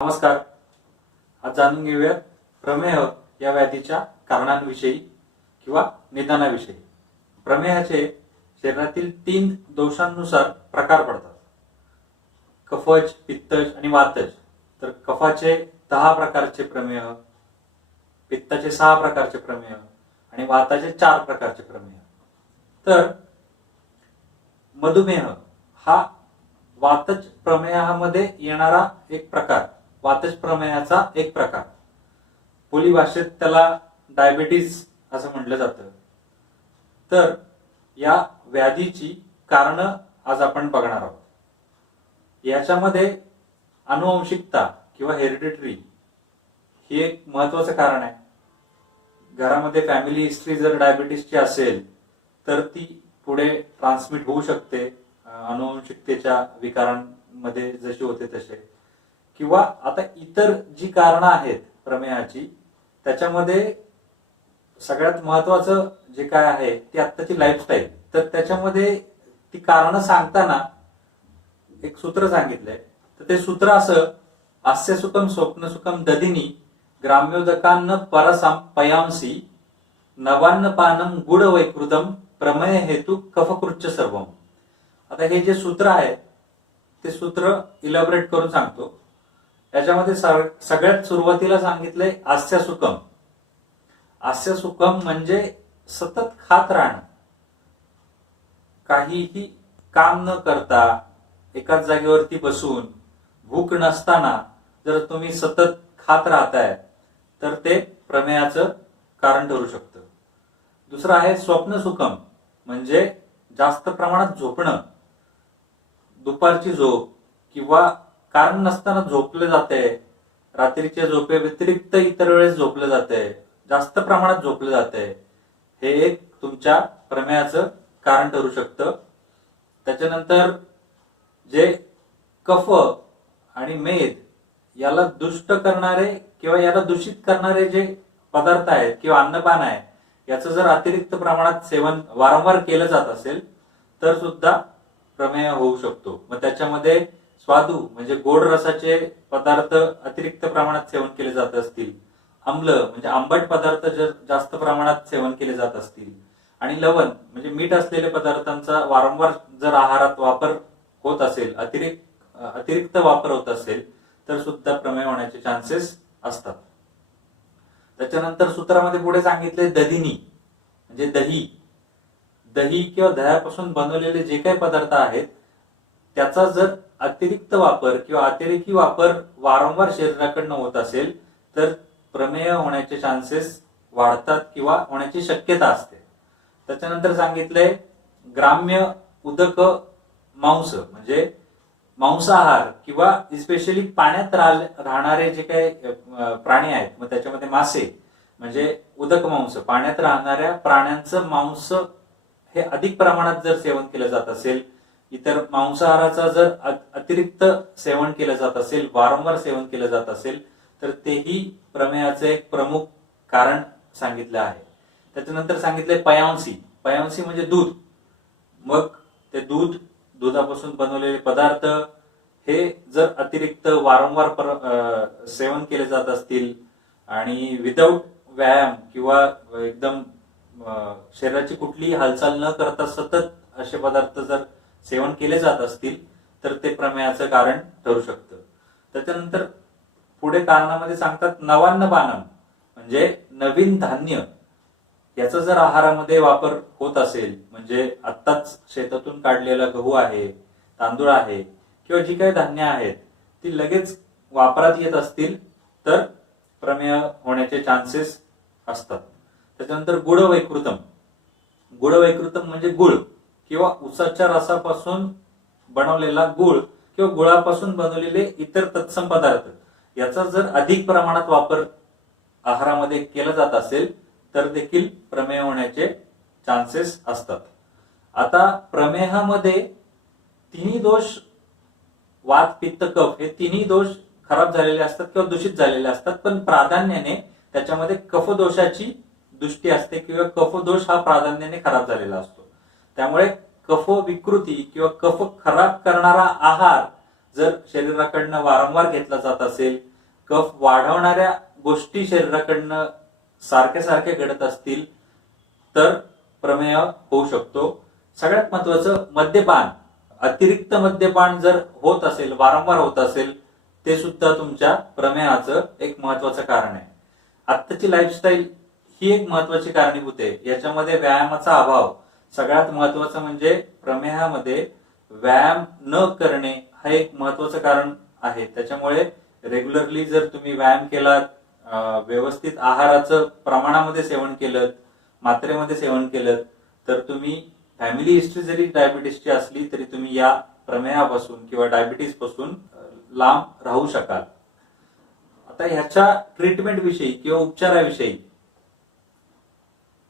नमस्कार. आज जाणून घेऊयात प्रमेह या व्याधीच्या कारणांविषयी किंवा निदानाविषयी. प्रमेहाचे शरीरातील 3 दोषांनुसार प्रकार पडतात: कफज, पित्तज आणि वातज. तर कफाचे 10 प्रकारचे प्रमेह, पित्ताचे 6 प्रकारचे प्रमेह आणि वाताचे 4 प्रकारचे प्रमेह. तर मधुमेह हा वातज प्रमेहामध्ये येणारा एक प्रकार, वातज प्रमेहाचा एक प्रकार. बोली भाषेत त्याला डायबिटीज असं म्हटलं जातं. तर या व्याधीची कारणं आज आपण बघणार आहोत. याच्यामध्ये अनुवंशिकता किंवा हेरिडिटरी ही एक महत्वाचं कारण आहे. घरामध्ये फॅमिली हिस्ट्री जर डायबिटीसची असेल तर ती पुढे ट्रान्समिट होऊ शकते अनुवंशिकतेच्या विकारांमध्ये जशी होते तसे. किंवा आता इतर जी कारणं आहेत प्रमेहाची, त्याच्यामध्ये सगळ्यात महत्वाचं जे काय आहे ती आत्ताची लाईफस्टाईल. तर त्याच्यामध्ये ती कारणं सांगताना एक सूत्र सांगितलंय. तर ते सूत्र असं: हास्य सुखम स्वप्न सुखम दधिनी ग्राम्योदकान्न परसाम पयांसी नवान्न पानम गुड वैकृतम प्रमेय हेतू कफकृच्च सर्वम. आता हे जे सूत्र आहे ते सूत्र इलॅबोरेट करून सांगतो. याच्यामध्ये सगळ्यात सुरुवातीला सांगितलंय हास्य सुखम. हास्य सुखम म्हणजे सतत खात राहणं, काहीही काम न करता एकाच जागेवरती बसून भूक नसताना जर तुम्ही सतत खात राहताय तर ते प्रमेहाचं कारण ठरू शकतं. दुसरं आहे स्वप्न सुखम, म्हणजे जास्त प्रमाणात झोपणं, दुपारची झोप किंवा कारण नसताना झोपले जाते, रात्रीच्या झोपे व्यतिरिक्त इतर वेळेस झोपलं जाते, जास्त प्रमाणात झोपलं जाते, हे एक तुमच्या प्रमेहाचं कारण ठरू शकतं. त्याच्यानंतर जे कफ आणि मेद याला दुष्ट करणारे किंवा याला दूषित करणारे जे पदार्थ आहेत किंवा अन्नपान आहे, याचं जर अतिरिक्त प्रमाणात सेवन वारंवार केलं जात असेल तर सुद्धा प्रमेह होऊ शकतो. मग त्याच्यामध्ये स्वादू म्हणजे गोड रसाचे पदार्थ अतिरिक्त प्रमाणात सेवन केले जात असतील, आम्ल म्हणजे आंबट पदार्थ जर जास्त प्रमाणात सेवन केले जात असतील, आणि लवण म्हणजे मीठ असलेल्या पदार्थांचा वारंवार जर आहारात वापर होत असेल, अतिरिक्त वापर होत असेल तर सुद्धा प्रमेह होण्याचे चान्सेस असतात. त्याच्यानंतर सूत्रामध्ये पुढे सांगितले दधिनी म्हणजे दही. दही किंवा दह्यापासून बनवलेले जे काही पदार्थ आहेत त्याचा जर अतिरिक्त वापर किंवा अतिरेकी वापर वारंवार शरीराकडनं होत असेल तर प्रमेह होण्याचे चान्सेस वाढतात किंवा होण्याची शक्यता असते. त्याच्यानंतर सांगितलंय ग्राम्य उदक मांस, म्हणजे मांसाहार किंवा स्पेशली पाण्यात राहणारे जे काही प्राणी आहेत, मग त्याच्यामध्ये मासे म्हणजे उदक मांस, पाण्यात राहणाऱ्या प्राण्यांचं मांस हे अधिक प्रमाणात जर सेवन केलं जात असेल, इतर मांसाहाराचा जर अतिरिक्त सेवन केलं जात असेल, वारंवार सेवन केलं जात असेल तर तेही प्रमेहाचे एक प्रमुख कारण सांगितलं आहे. त्याच्यानंतर सांगितलंय पयांसी. पयांसी म्हणजे दूध. मग ते दुधापासून बनवलेले पदार्थ हे जर अतिरिक्त वारंवार सेवन केले जात असतील आणि विदाऊट व्यायाम किंवा एकदम शरीराची कुठलीही हालचाल न करता सतत असे पदार्थ जर सेवन केले जात असतील तर ते प्रमेहाचं कारण ठरू शकतं. त्याच्यानंतर पुढे कारणामध्ये सांगतात नवान्न पानम, म्हणजे नवीन धान्य याचा जर आहारामध्ये वापर होत असेल, म्हणजे आत्ताच शेतातून काढलेला गहू आहे, तांदूळ आहे किंवा जी काही धान्य आहेत ती लगेच वापरात येत असतील तर प्रमेह होण्याचे चान्सेस असतात. त्याच्यानंतर गुड वैकृतम. गुड वैकृतम म्हणजे गुळ किंवा उसाच्या रसापासून बनवलेला गुळ किंवा गुळापासून बनवलेले इतर तत्सम पदार्थ याचा जर अधिक प्रमाणात वापर आहारामध्ये केला जात असेल तर देखील प्रमेह होण्याचे चान्सेस असतात. आता प्रमेहामध्ये तिन्ही दोष, वात पित्त कफ, हे तिन्ही दोष खराब झालेले असतात किंवा दूषित झालेले असतात, पण प्राधान्याने त्याच्यामध्ये कफदोषाची दृष्टी असते किंवा कफदोष हा प्राधान्याने खराब झालेला असतो. त्यामुळे कफ विकृती किंवा कफ खराब करणारा आहार जर शरीराकडनं वारंवार घेतला जात असेल कफ वाढवणाऱ्या गोष्टी शरीराकडनं सारख्या सारख्या घडत असतील तर प्रमेह होऊ शकतो. सगळ्यात महत्वाचं मद्यपान, अतिरिक्त मद्यपान जर होत असेल, वारंवार होत असेल, ते सुद्धा तुमच्या प्रमेहाचं एक महत्वाचं कारण आहे. आत्ताची लाईफस्टाईल ही एक महत्वाची कारणीभूत आहे. याच्यामध्ये व्यायामाचा अभाव, सगळ्यात महत्वाचं म्हणजे प्रमेहामध्ये व्यायाम न करणे हा एक महत्वाचं कारण आहे. त्याच्यामुळे रेग्युलरली जर तुम्ही व्यायाम केलात, व्यवस्थित आहाराचं प्रमाणामध्ये सेवन केलं, मात्रेमध्ये सेवन केलं, तर तुम्ही फॅमिली हिस्ट्री जरी डायबिटीसची असली तरी तुम्ही या प्रमेहापासून किंवा डायबिटीस पासून लांब राहू शकाल. आता ह्याच्या ट्रीटमेंट विषयी किंवा उपचाराविषयी,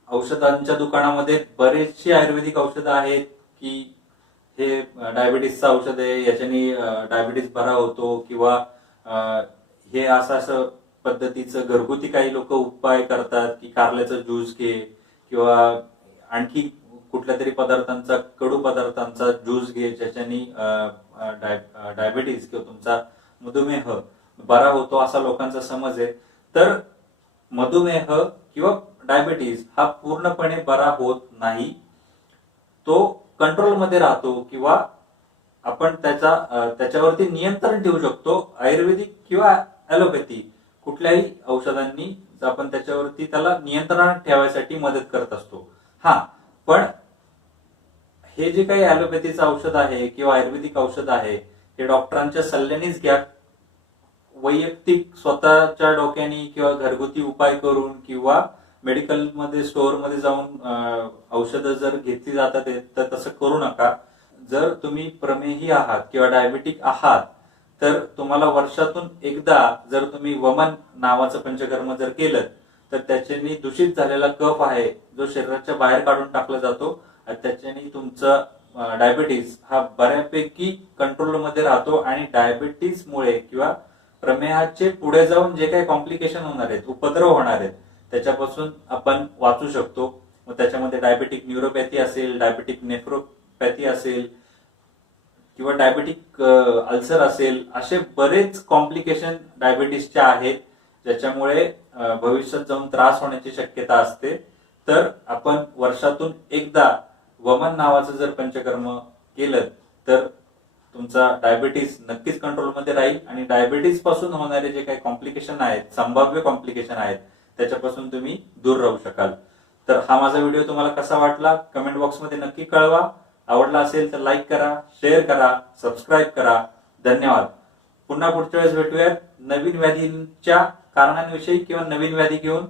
औषधांच्या दुकानामध्ये बरेचशी आयुर्वेदिक औषधं आहेत की हे डायबिटीसचं औषध आहे, याच्याने डायबिटीस बरा होतो, किंवा हे असं पद्धतीचं घरगुती काही लोक उपाय करतात की कारल्याचं ज्यूस घे किंवा आणखी कुठल्या तरी पदार्थांचा, कडू पदार्थांचा ज्यूस घे, ज्याच्यानी डायबिटीस किंवा तुमचा मधुमेह बरा होतो असा लोकांचा समज आहे. तर मधुमेह किंवा डायबिटीस हा पूर्णपणे बरा होत नाही, तो कंट्रोलमध्ये राहतो किंवा आपण त्याच्यावरती नियंत्रण ठेवू शकतो. आयुर्वेदिक किंवा ॲलोपॅथी कुठल्याही औषधांनी आपण त्याच्यावरती त्याला नियंत्रणात ठेवायसाठी मदत करत असतो. हा, पण हे जे काही ॲलोपॅथीचं औषध आहे किंवा आयुर्वेदिक औषध आहे हे डॉक्टरांच्या सल्ल्यानेच घ्या. वैयक्तिक स्वतःच्या डोक्याने किंवा घरगुती उपाय करून किंवा मेडिकल मध्ये, स्टोअर मध्ये जाऊन औषधं जर घेतली जातात तर तसं करू नका. जर तुम्ही प्रमेही आहात किंवा डायबिटिक आहात तर तुम्हाला वर्षातून एकदा जर तुम्ही वमन नावाचं पंचकर्म जर केलं तर त्याच्याने दूषित झालेला कफ आहे जो शरीराच्या बाहेर काढून टाकला जातो, त्याच्याने तुमचं डायबिटीस हा बऱ्यापैकी कंट्रोलमध्ये राहतो. आणि डायबिटीसमुळे किंवा प्रमेहाचे पुढे जाऊन जे काही कॉम्प्लिकेशन होणार आहेत, उपद्रव होणार आहेत, त्याच्यापासून आपण वाचू शकतो. मग त्याच्यामध्ये डायबेटिक न्यूरोपॅथी असेल, डायबेटिक नेफ्रोपॅथी असेल किंवा डायबेटिक अल्सर असेल, असे बरेच कॉम्प्लिकेशन डायबिटीसचे आहेत ज्याच्यामुळे भविष्यात जाऊन त्रास होण्याची शक्यता असते. तर आपण वर्षातून एकदा वमन नावाचं जर पंचकर्म केलं तर तुमचा डायबिटीस नक्कीच कंट्रोलमध्ये राहील आणि डायबिटीस पासून होणारे जे काही कॉम्प्लिकेशन आहेत, संभाव्य कॉम्प्लिकेशन आहेत, त्याच्यापासून तुम्ही दूर राहू शकाल. तर हा माझा व्हिडिओ तुम्हाला कसा वाटला कमेंट बॉक्समध्ये नक्की कळवा. आवडला असेल तर लाईक करा, शेअर करा, सबस्क्राईब करा. धन्यवाद. पुन्हा पुढच्या वेळेस भेटूयात नवीन व्याधींच्या कारणांविषयी किंवा नवीन व्याधी घेऊन.